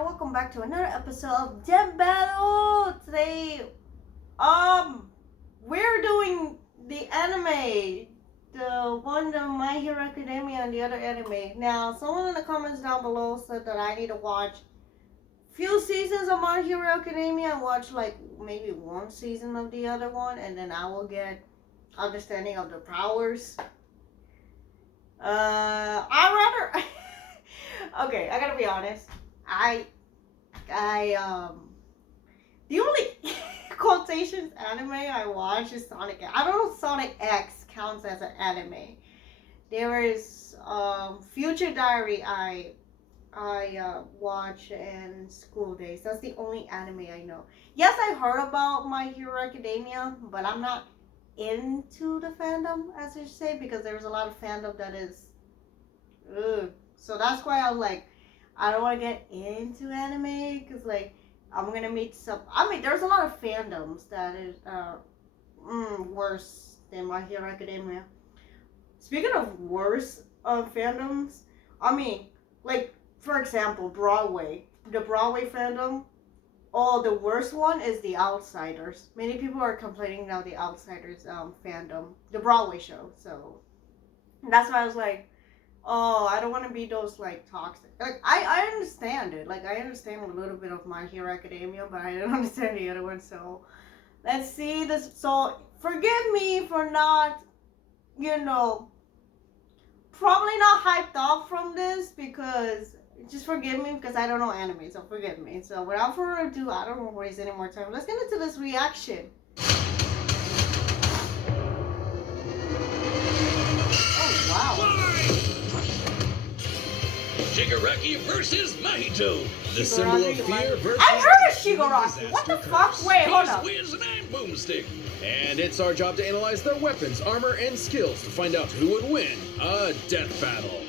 and welcome back to another episode of Dead Battle. Today, we're doing the anime, the one of My Hero Academia and the other anime. Now, someone in the comments down below said that I need to watch few seasons of My Hero Academia and watch like maybe one season of the other one, and then I will get understanding of the powers. I rather. Okay, I gotta be honest. The only quotations anime I watch is Sonic. I don't know if Sonic X counts as an anime. There is Future Diary I watch in school days. That's the only anime I know. Yes, I heard about My Hero Academia, but I'm not into the fandom, as you say, because there's a lot of fandom that is ugh. So that's why I was like, I don't want to get into anime, because like I'm gonna meet some. I mean, there's a lot of fandoms that is worse than My Hero Academia. Speaking of worse fandoms, I mean, like for example, Broadway. The Broadway fandom. Oh, the worst one is The Outsiders. Many people are complaining now The Outsiders fandom, the Broadway show. So that's why I was like, oh, I don't want to be those like toxic. Like I understand it. Like I understand a little bit of My Hero Academia, but I don't understand the other one. So let's see this. So forgive me for not, probably not hyped up from this, because just forgive me because I don't know anime. So forgive me. So without further ado, I don't want to waste any more time. Let's get into this reaction. Oh wow. Shigaraki versus Mahito. The symbol of fear versus... I've heard of Shigaraki. What the fuck? Wait, hold up. Whiz and boomstick. And it's our job to analyze their weapons, armor, and skills to find out who would win a death battle.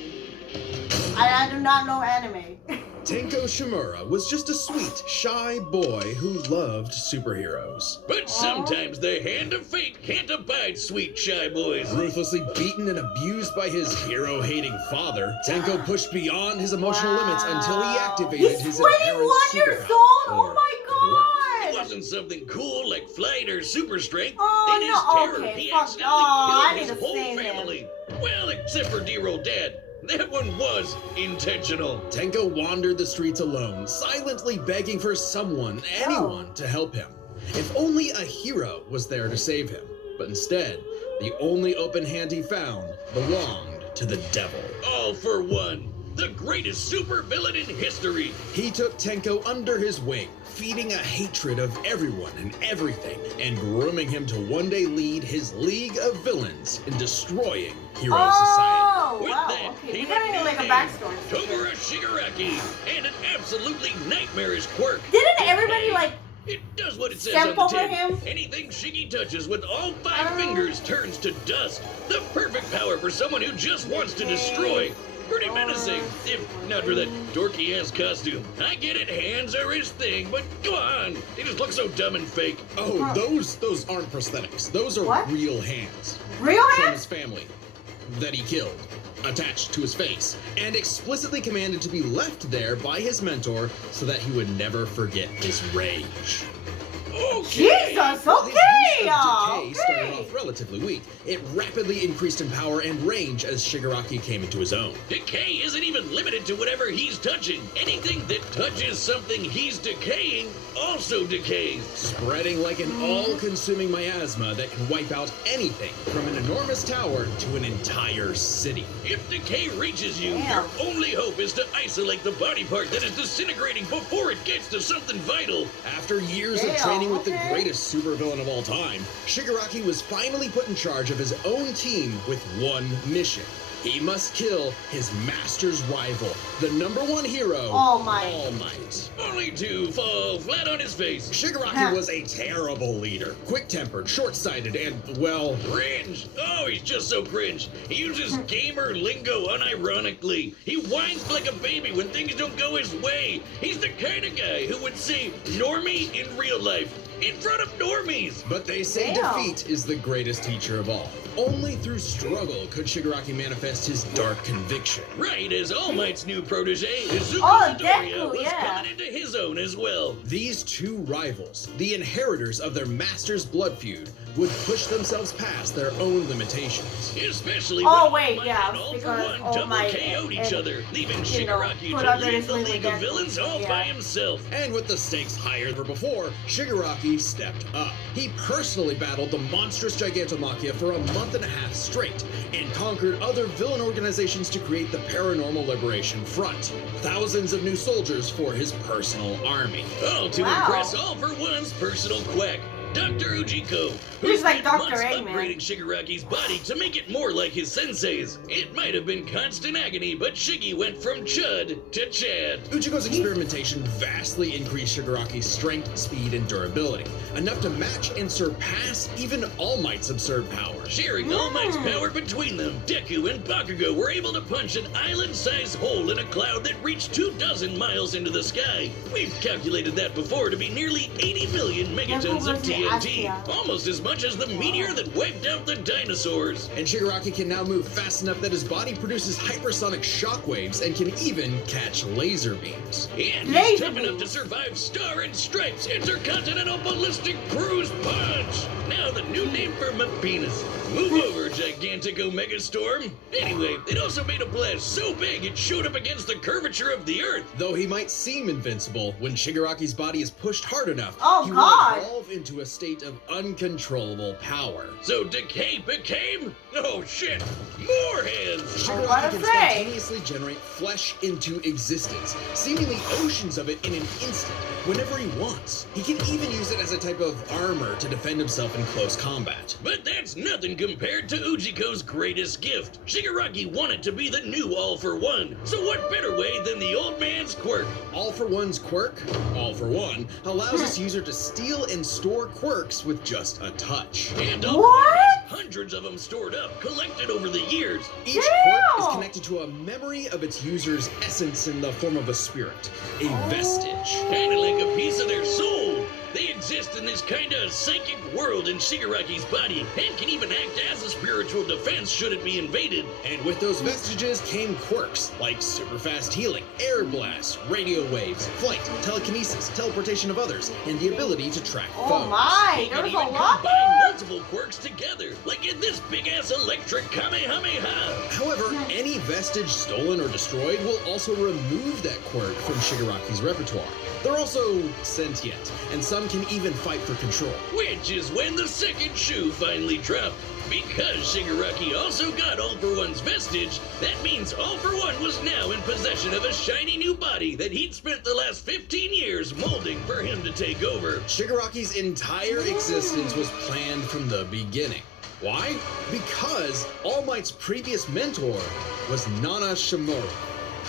I do not know anime. Tenko Shimura was just a sweet, shy boy who loved superheroes. But sometimes the hand of fate can't abide sweet shy boys. Ruthlessly beaten and abused by his hero-hating father, Tenko pushed beyond his emotional limits until he activated He's his 21 inherent years superpower, old? Oh or my It god! wasn't something cool like flight or super strength. Oh, In his no, terror, okay, he fuck. accidentally Oh, I killed need his to whole save him. family. Well, except for dear old dad. That one was intentional. Tenko wandered the streets alone, silently begging for someone, anyone, to help him. If only a hero was there to save him. But instead, the only open hand he found belonged to the devil. All for one. The greatest supervillain in history. He took Tenko under his wing, feeding a hatred of everyone and everything, and grooming him to one day lead his league of villains in destroying hero society. Oh, With wow. that, Okay, he we gotta went get like a new backstory. name, Tomura Shigaraki, and an absolutely nightmarish quirk. Didn't everybody like It does what it says step on the over tin. him? Anything Shiggy touches with all five fingers turns to dust. The perfect power for someone who just wants to destroy. Pretty menacing, if not for that dorky-ass costume. I get it, hands are his thing, but go on. They just look so dumb and fake. Oh, those aren't prosthetics. Those are What? real hands. real From hands? his family that he killed, attached to his face, and explicitly commanded to be left there by his mentor so that he would never forget his rage. Okay. Jesus, While his okay! use of decay started Okay. off relatively weak, it rapidly increased in power and range as Shigaraki came into his own. Decay isn't even limited to whatever he's touching. Anything that touches something he's decaying also decays. Spreading like an all-consuming miasma that can wipe out anything from an enormous tower to an entire city. If decay reaches you, Damn. your only hope is to isolate the body part that is disintegrating before it gets to something vital. After years of Damn, training with the okay. greatest supervillain of all time, Shigaraki was finally put in charge of his own team with one mission. He must kill his master's rival, the #1 hero, All Might. All Might. Only to fall flat on his face. Shigaraki was a terrible leader, quick-tempered, short-sighted, and, well, Cringe! Oh, he's just so cringe. He uses gamer lingo unironically. He whines like a baby when things don't go his way. He's the kind of guy who would say normie in real life, in front of normies. but they say Damn. defeat is the greatest teacher of all. Only through struggle could Shigaraki manifest his dark conviction. Right as All Might's new protege, Izuku Oh, Midoriya, Deku, was yeah. coming into his own as well. These two rivals, the inheritors of their master's blood feud, would push themselves past their own limitations. Especially Oh, when wait, All yeah, Might and All for because One All double Might KO'd each and, other, leaving you know, Shigaraki put to under lead his the wing League of against Villains him, all yeah. by himself. And with the stakes higher than before, Shigaraki stepped up. He personally battled the monstrous Gigantomachia for a month and a half straight, and conquered other villain organizations to create the Paranormal Liberation Front. Thousands of new soldiers for his personal army. All to Wow. impress All for One's personal quack, Dr. Ujiko, who He's like spent Dr. months Eggman. upgrading Shigaraki's body to make it more like his sensei's. It might have been constant agony, but Shiggy went from Chud to Chad. Ujiko's experimentation vastly increased Shigaraki's strength, speed, and durability, enough to match and surpass even All Might's absurd power. Sharing All Might's power between them, Deku and Bakugo were able to punch an island-sized hole in a cloud that reached 24 miles into the sky. We've calculated that before to be nearly 80 million megatons of TNT, almost as much as the meteor that wiped out the dinosaurs. And Shigaraki can now move fast enough that his body produces hypersonic shockwaves and can even catch laser beams. And Laser he's tough beams. enough to survive Star and Stripes Intercontinental Ballistic Cruise Punch. Now the new name for my penis. Move over, gigantic Omega Storm. Anyway, it also made a blast so big it showed up against the curvature of the Earth. Though he might seem invincible, when Shigaraki's body is pushed hard enough, Oh, he God. will evolve into a state of uncontrollable power. So Decay became, oh shit, more hands. Shigaraki what can a say. spontaneously generate flesh into existence, seemingly oceans of it in an instant, whenever he wants. He can even use it as a type of armor to defend himself in close combat. But that's nothing compared to Ujiko's greatest gift. Shigaraki wanted to be the new All for One, so what better way than the old man's quirk? All for One's quirk, All for One, allows its user to steal and store quirks with just a touch. And All for One What? has hundreds of them stored up, collected over the years. Each quirk is Damn. connected to a memory of its user's essence in the form of a spirit, a vestige. Kinda like a piece of their soul. They exist in this kinda psychic world in Shigaraki's body, and can even act as a spiritual defense should it be invaded. And with those vestiges came quirks like super fast healing, air blasts, radio waves, flight, telekinesis, teleportation of others, and the ability to track Oh foes. my, They can there's even a lot combine there. multiple quirks together, like in this big-ass electric Kamehameha. However, any vestige stolen or destroyed will also remove that quirk from Shigaraki's repertoire. They're also sentient, and some can even fight for control. Which is when the second shoe finally dropped. Because Shigaraki also got All for One's vestige, that means All for One was now in possession of a shiny new body that he'd spent the last 15 years molding for him to take over. Shigaraki's entire existence was planned from the beginning. Why? Because All Might's previous mentor was Nana Shimura,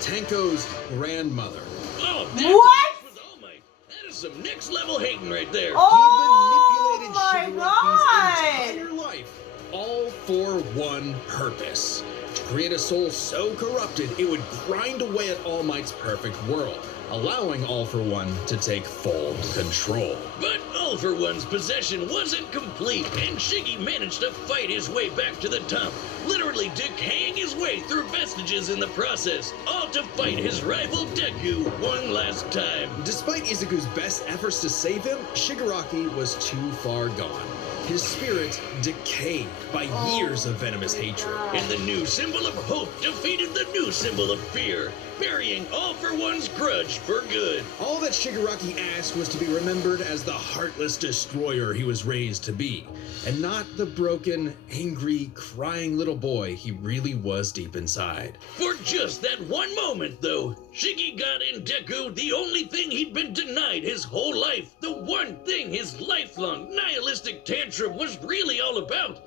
Tenko's grandmother. Oh, that's What? with All Might. That is some next-level hating right there. Oh He my manipulated God. Shigaraki's entire life, all for one purpose: to create a soul so corrupted it would grind away at All Might's perfect world, allowing All for One to take full control. But All for One's possession wasn't complete, and Shiggy managed to fight his way back to the top, literally decaying his way through vestiges in the process, all to fight his rival Deku one last time. Despite Izuku's best efforts to save him, Shigaraki was too far gone. His spirit decayed by years of venomous hatred. And the new symbol of hope defeated the new symbol of fear, burying All for One's grudge for good. All that Shigaraki asked was to be remembered as the heartless destroyer he was raised to be, and not the broken, angry, crying little boy he really was deep inside. For just that one moment, though, Shiggy got in Deku the only thing he'd been denied his whole life, the one thing his lifelong nihilistic tantrum was really all about.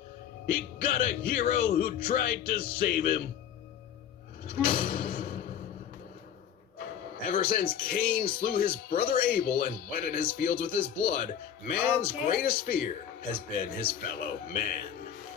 He got a hero who tried to save him. Ever since Cain slew his brother Abel and wetted his fields with his blood, man's greatest fear has been his fellow man.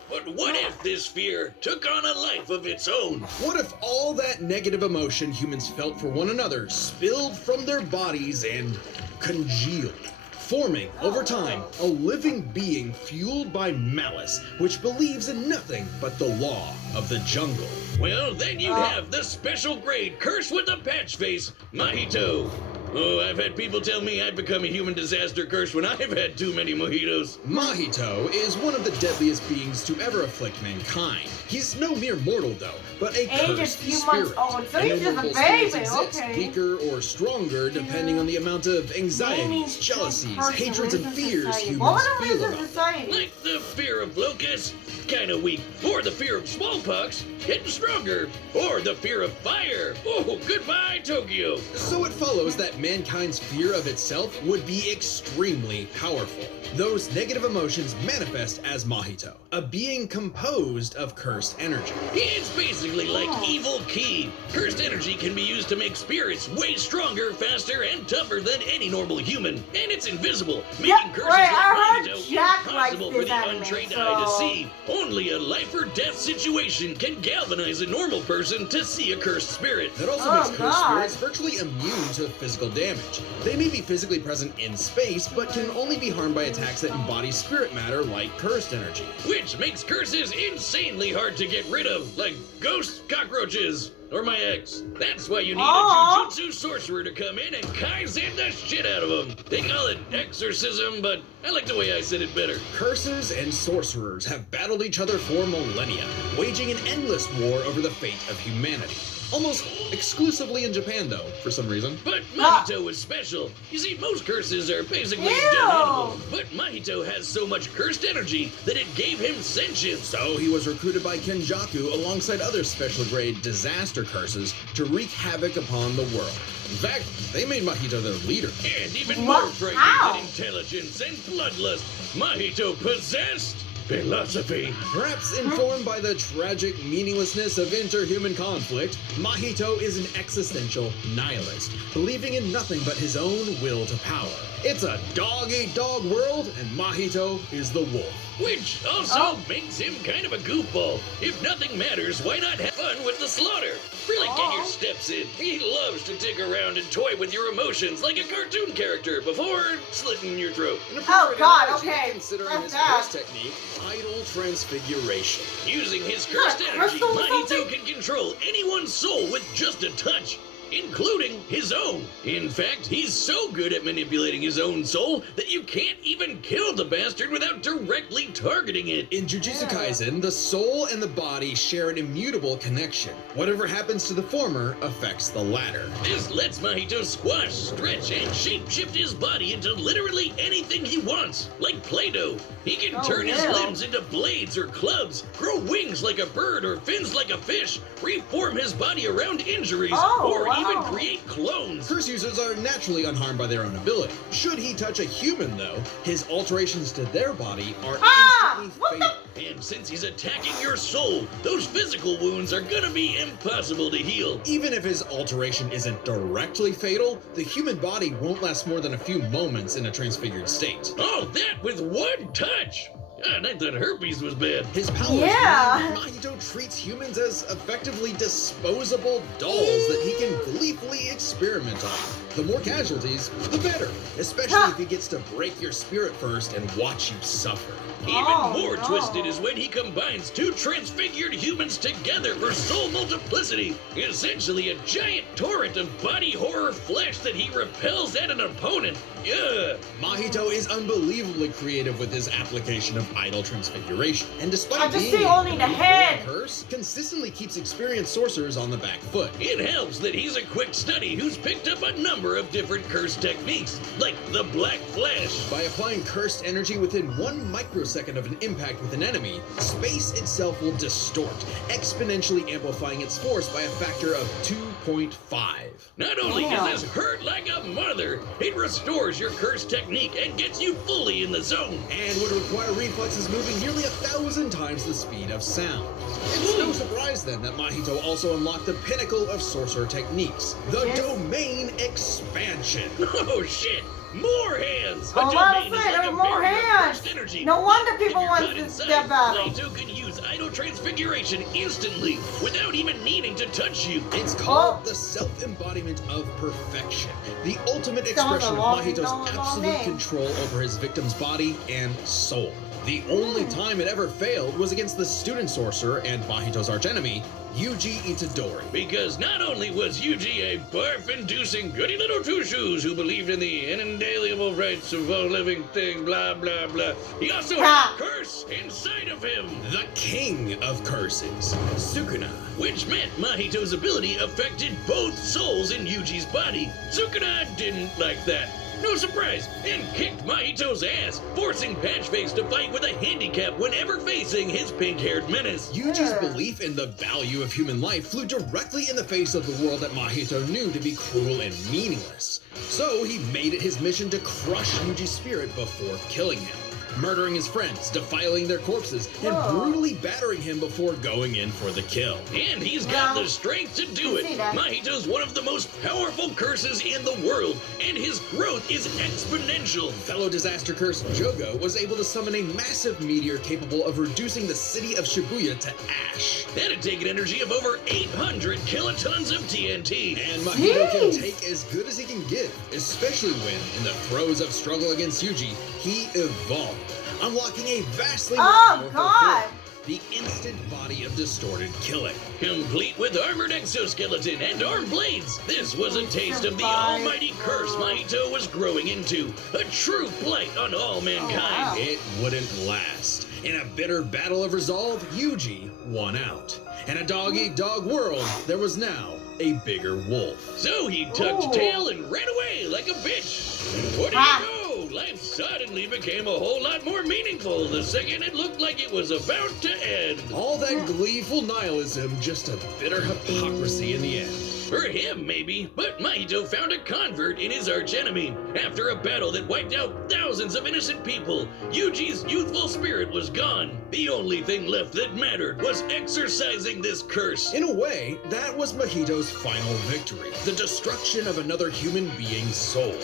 But what if this fear took on a life of its own? What if all that negative emotion humans felt for one another spilled from their bodies and congealed, forming, over time, a living being fueled by malice, which believes in nothing but the law of the jungle? Well, then you'd have the special grade curse with the patch face, Mahito. Oh, I've had people tell me I've become a human disaster curse when I've had too many mojitos. Mahito is one of the deadliest beings to ever afflict mankind. He's no mere mortal, though, but a Age cursed a few spirit. months old, so And he's just a immortal spirits baby, exist, okay. weaker or stronger, depending on the amount of anxieties, jealousies, hatreds, and fears humans feel about them. society? Like the fear of locusts, kinda weak. Or the fear of smallpox, getting stronger. Or the fear of fire. Oh, goodbye, Tokyo. So it follows that mankind's fear of itself would be extremely powerful. Those negative emotions manifest as Mahito, a being composed of cursed energy. It's basically like evil ki. Cursed energy can be used to make spirits way stronger, faster, and tougher than any normal human. And it's invisible, making curses like I heard Mahito Jack impossible likes for this the anime, untrained so- eye to see. Only a life or death situation can galvanize a normal person to see a cursed spirit. That also Oh, makes cursed God. spirits virtually immune to physical damage. They may be physically present in space, but can only be harmed by attacks that embody spirit matter like cursed energy. Which makes curses insanely hard to get rid of, like ghosts, cockroaches, or my ex. That's why you need Aw. a Jujutsu sorcerer to come in and Kaisen the shit out of them. They call it exorcism, but I like the way I said it better. Curses and sorcerers have battled each other for millennia, waging an endless war over the fate of humanity. Almost exclusively in Japan, though, for some reason. But Mahito is special. You see, most curses are basically Ew. dead animals. But Mahito has so much cursed energy that it gave him sentience. So he was recruited by Kenjaku alongside other special grade disaster curses to wreak havoc upon the world. In fact, they made Mahito their leader. And even What? more frightening How? than intelligence and bloodlust, Mahito possessed philosophy. Perhaps informed by the tragic meaninglessness of interhuman conflict, Mahito is an existential nihilist, believing in nothing but his own will to power. It's a dog-eat-dog world, and Mahito is the wolf. Which also makes him kind of a goofball. If nothing matters, why not have fun with the slaughter? Really get your steps in. He loves to dig around and toy with your emotions like a cartoon character before slitting your throat. An Oh, appropriate God, analogy okay. Considering That's his that. curse technique, idol transfiguration. Using his cursed What, energy, crystal or Mahito something? can control anyone's soul with just a touch, including his own. In fact, he's so good at manipulating his own soul that you can't even kill the bastard without directly targeting it. In Jujutsu Kaisen, the soul and the body share an immutable connection. Whatever happens to the former affects the latter. This lets Mahito squash, stretch, and shape-shift his body into literally anything he wants, like Play-Doh. He can Oh, turn his yeah. limbs into blades or clubs, grow wings like a bird or fins like a fish, reform his body around injuries, Oh, or even wow. create clones. Curse users are naturally unharmed by their own ability. Should he touch a human, though, his alterations to their body are instantly What the- fatal. And since he's attacking your soul, those physical wounds are gonna be impossible to heal. Even if his alteration isn't directly fatal, the human body won't last more than a few moments in a transfigured state. All that with one touch! God, I thought herpes was bad. His powers Yeah. mean Mahito treats humans as effectively disposable dolls that he can gleefully experiment on. The more casualties, the better, especially if he gets to break your spirit first and watch you suffer. Even Oh, more no. twisted is when he combines two transfigured humans together for soul multiplicity. Essentially a giant torrent of body horror flesh that he repels at an opponent. Yeah. Mahito is unbelievably creative with his application of idol transfiguration, and despite I just being see a only the reborn head. curse, consistently keeps experienced sorcerers on the back foot. It helps that he's a quick study who's picked up a number of different curse techniques, like the Black Flash. By applying cursed energy within 1 microsecond of an impact with an enemy, space itself will distort, exponentially amplifying its force by a factor of 2.5. Not only Damn. does this hurt like a mother, it restores your curse technique and gets you fully in the zone. And would require reflexes moving nearly 1,000 times the speed of sound. It's no surprise then that Mahito also unlocked the pinnacle of sorcerer techniques, the Yes. domain expansion. Oh shit! More hands! I was about to domain is say, like there a were more barrier of hands. cursed energy. No wonder If people you're want caught to inside, step battle. Mahito can use idol transfiguration instantly without even needing to touch you. It's called the self-embodiment of perfection, the ultimate Sounds expression of a long Mahito's absolute name. control over his victim's body and soul. The only time it ever failed was against the student sorcerer and Mahito's archenemy, Yuji Itadori. Because not only was Yuji a barf-inducing goody little two-shoes who believed in the inalienable rights of all living things, blah, blah, blah, he also had a curse inside of him. The king of curses, Sukuna. Which meant Mahito's ability affected both souls in Yuji's body. Sukuna didn't like that. No surprise, and kicked Mahito's ass, forcing Patchface to fight with a handicap whenever facing his pink-haired menace. Yuji's belief in the value of human life flew directly in the face of the world that Mahito knew to be cruel and meaningless. So he made it his mission to crush Yuji's spirit before killing him, murdering his friends, defiling their corpses, and brutally battering him before going in for the kill. And he's got the strength to do it. Mahito's one of the most powerful curses in the world, and his growth is exponential. Fellow disaster curse Jogo was able to summon a massive meteor capable of reducing the city of Shibuya to ash. That'd take an energy of over 800 kilotons of TNT. And Mahito can take as good as he can give, especially when, in the throes of struggle against Yuji, he evolved, unlocking a vastly more powerful form, the instant body of distorted killing. Complete with armored exoskeleton and armed blades, this was a taste of the almighty curse Mahito was growing into. A true blight on all mankind. It wouldn't last. In a bitter battle of resolve, Yuji won out. In a dog-eat-dog world, there was now a bigger wolf. So he tucked tail and ran away like a bitch. What do you know? Life suddenly became a whole lot more meaningful the second it looked like it was about to end. All that gleeful nihilism, just a bitter hypocrisy in the end. For him, maybe, but Mahito found a convert in his archenemy. After a battle that wiped out thousands of innocent people, Yuji's youthful spirit was gone. The only thing left that mattered was exorcising this curse. In a way, that was Mahito's final victory, the destruction of another human being's soul.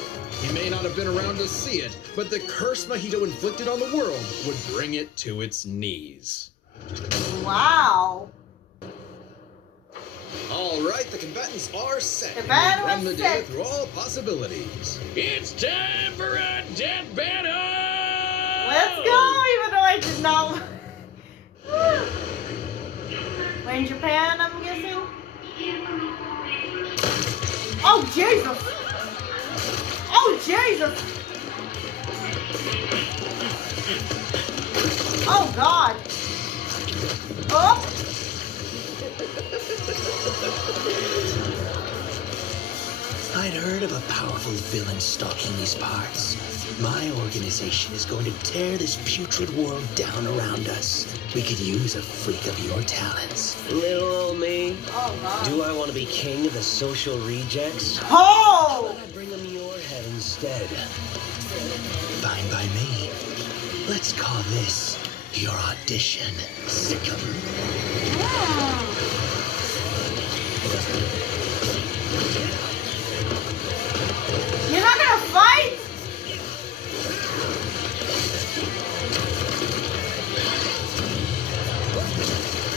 He may not have been around to see it, but the curse Mahito inflicted on the world would bring it to its knees. Wow. All right, the combatants are set. The battle Run the is day set. through all possibilities. It's time for a death battle! Let's go, even though I did not. We're in Japan, I'm guessing. Oh, Jesus! Oh, Jesus! Oh, God! Oh! I'd heard of a powerful villain stalking these parts. My organization is going to tear this putrid world down around us. We could use a freak of your talents. Little old me. Oh, God. Do I want to be king of the social rejects? Oh! I'd bring them your head instead. Fine by me. Let's call this your audition, Sickum. You're not gonna fight?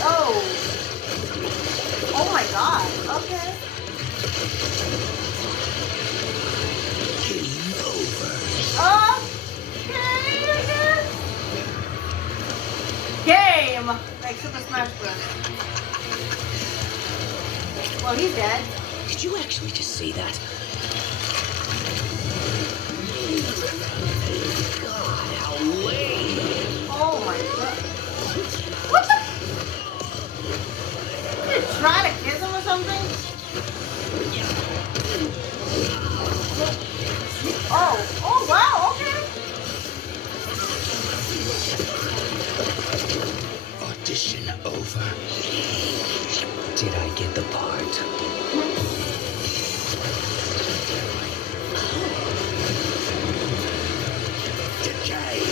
Oh. Oh my God. Okay. Game over. Okay, I guess. Game. Like Super Smash Bros. Well, he's dead. Did you actually just say that? God, how lame. Oh my God. What the? You trying to kiss him or something? Oh. Oh wow. Okay. Audition over. Did I get the part? Decay.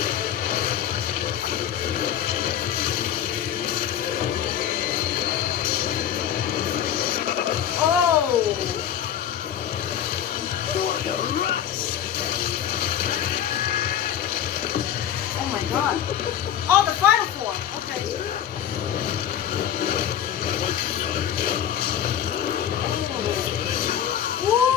Oh. For the rust. Oh my God. Oh, the final form. Okay. Woo!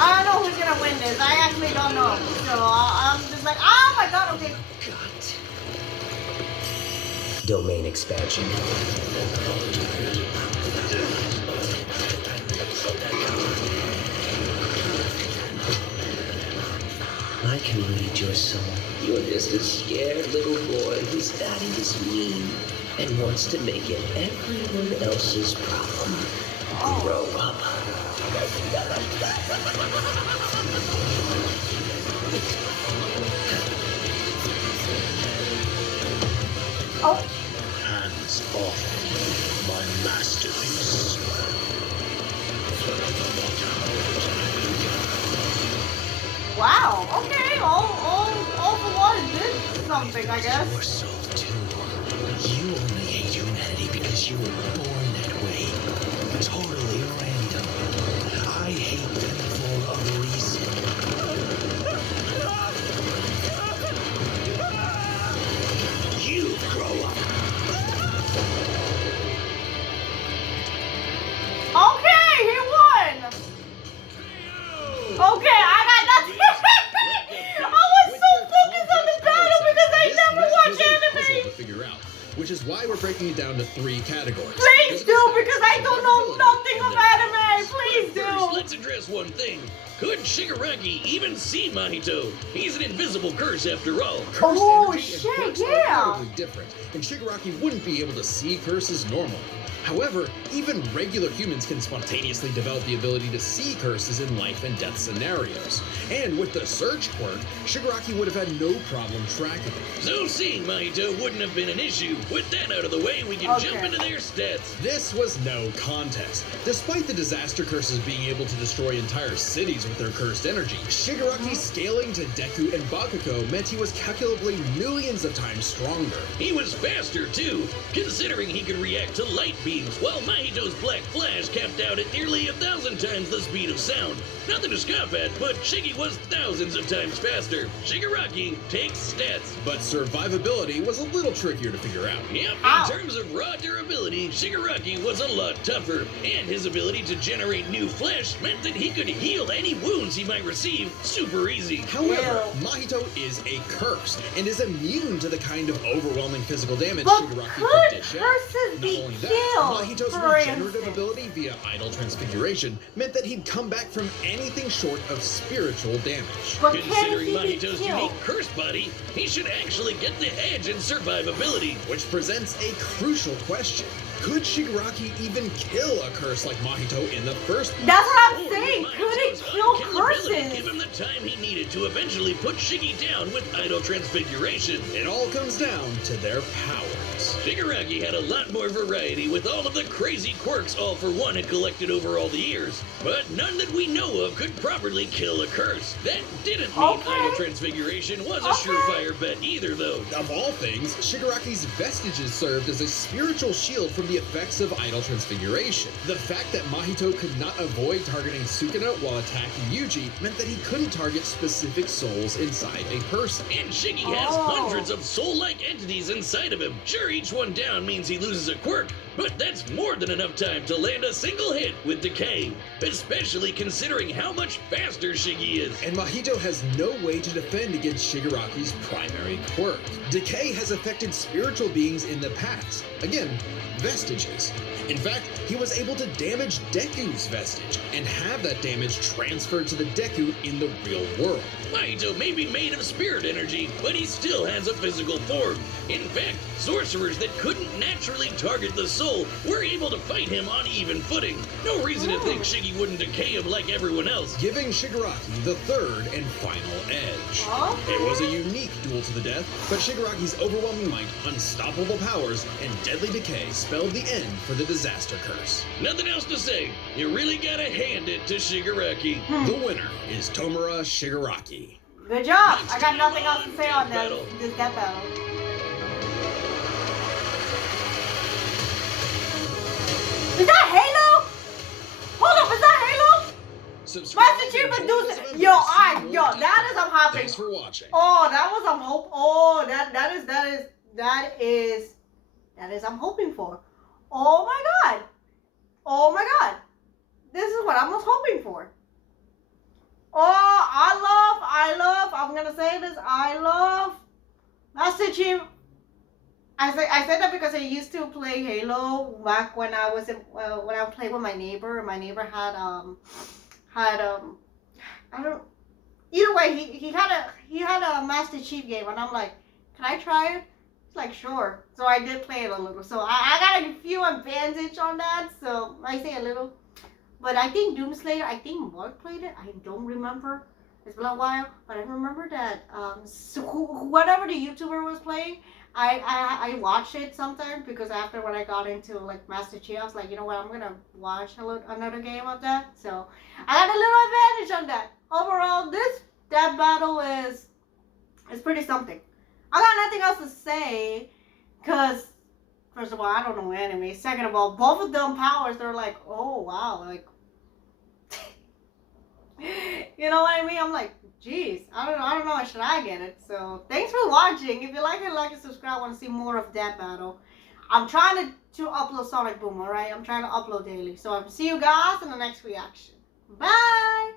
I don't know who's gonna win this. I actually don't know. So I'm just like, oh my God. Okay. Got domain expansion. I can read your soul. You're just a scared little boy whose daddy is mean and wants to make it everyone else's problem. Grow up. Oh, Hands off my masterpiece. wow. Okay, all for one did something, I Your guess. soul too. You only hate humanity because you were born that way. Totally random. I hate them for a reason. You grow up. Okay, he won. Okay, I got nothing. I was so focused on the battle because I never watch anime. To figure out, which is why we're breaking it down to 3 categories. Please do, because I don't know nothing of anime. Please First, do. let's address one thing. Could Shigaraki even see Mahito? He's an invisible curse after all. Cursed Oh, energy and shit, quirks yeah. are incredibly different, and Shigaraki wouldn't be able to see curses normally. However, even regular humans can spontaneously develop the ability to see curses in life and death scenarios. And with the Surge quirk, Shigaraki would have had no problem tracking it. So seeing Mahito wouldn't have been an issue. With that out of the way, we can Okay. jump into their stats. This was no contest. Despite the disaster curses being able to destroy entire cities with their cursed energy, Shigaraki scaling to Deku and Bakugo meant he was calculably millions of times stronger. He was faster too, considering he could react to light beams, while Mahito's Black Flash capped out at nearly 1,000 times the speed of sound. Nothing to scoff at, but Shiggy was thousands of times faster. Shigaraki takes stats. But survivability was a little trickier to figure out. Yep, Ow. in terms of raw durability, Shigaraki was a lot tougher, and his ability to generate new flesh meant that he could heal any wounds he might receive super easy. However, Ew. Mahito is a curse and is immune to the kind of overwhelming physical damage But Shigaraki could could dish out. curses Not be only that, killed, Mahito's for regenerative instance? ability via idle transfiguration meant that he'd come back from anything short of spiritual damage. But can Considering he be Mahito's killed? unique curse body, he should actually get the edge in survivability. Which presents a crucial question. Could Shigaraki even kill a curse like Mahito in the first place? That's what I'm Or saying. would Could it Mahito's kill unkillability give curses? him the time he needed to eventually put Shiggy down with idle transfiguration? It all comes down to their powers. Shigaraki had a lot more variety with all of the crazy quirks All For One had collected over all the years, but none that we know of could properly kill a curse. That didn't mean Okay. idle transfiguration was a Okay. surefire bet either, though. Of all things, Shigaraki's vestiges served as a spiritual shield from the effects of idle transfiguration. The fact that Mahito could not avoid targeting Sukuna while attacking Yuji meant that he couldn't target specific souls inside a person. And Shiggy has Oh. hundreds of soul-like entities inside of him. Sure, each one down means he loses a quirk, but that's more than enough time to land a single hit with Decay, especially considering how much faster Shiggy is. And Mahito has no way to defend against Shigaraki's primary quirk. Decay has affected spiritual beings in the past. Again, vestiges. In fact, he was able to damage Deku's vestige and have that damage transferred to the Deku in the real world. Mahito may be made of spirit energy, but he still has a physical form. In fact, sorcerers that couldn't naturally target the soul were able to fight him on even footing. No reason to think Shiggy wouldn't decay him like everyone else. Giving Shigaraki the third and final edge. Okay. It was a unique duel to the death, but Shigaraki's overwhelming might, unstoppable powers, and deadly decay spelled the end for the disaster curse. Nothing else to say. You really gotta hand it to Shigaraki. The winner is Tomura Shigaraki. Good job. I got nothing else to say on that. Battle. This death battle. Is that Halo? Hold up, is that Halo? Subscribe Master Chief and join Medusa. us and Yo, see I more yo, content. that is I'm hopping. Thanks for watching. Oh, that was I'm hope. Oh, that is I'm hoping for. Oh my god. Oh my god. This is what I was hoping for. Oh, I love, I'm gonna say this, I love Master Chief I said that because I used to play Halo back when I was when I played with my neighbor. My neighbor had I don't either way he had a Master Chief game, and I'm like, can I try it? He's like, sure. So I did play it a little. So I got a few advantage on that. So I say a little, but I think Doomslayer. I think Mark played it. I don't remember. It's been a while, but I remember that so whatever the YouTuber was playing, I watched it sometimes because after when I got into like Master Chief, I was like, you know what, I'm gonna watch another game of that. So I had a little advantage on that. Overall, that battle is pretty something. I got nothing else to say because first of all, I don't know anime. Second of all, both of them powers, they're like, oh wow, like you know what I mean? I'm like, geez, I don't know, should I get it? So thanks for watching. If you like it, like and subscribe. I want to see more of that battle. I'm trying to upload Sonic Boom, alright? I'm trying to upload daily. So I'll see you guys in the next reaction. Bye!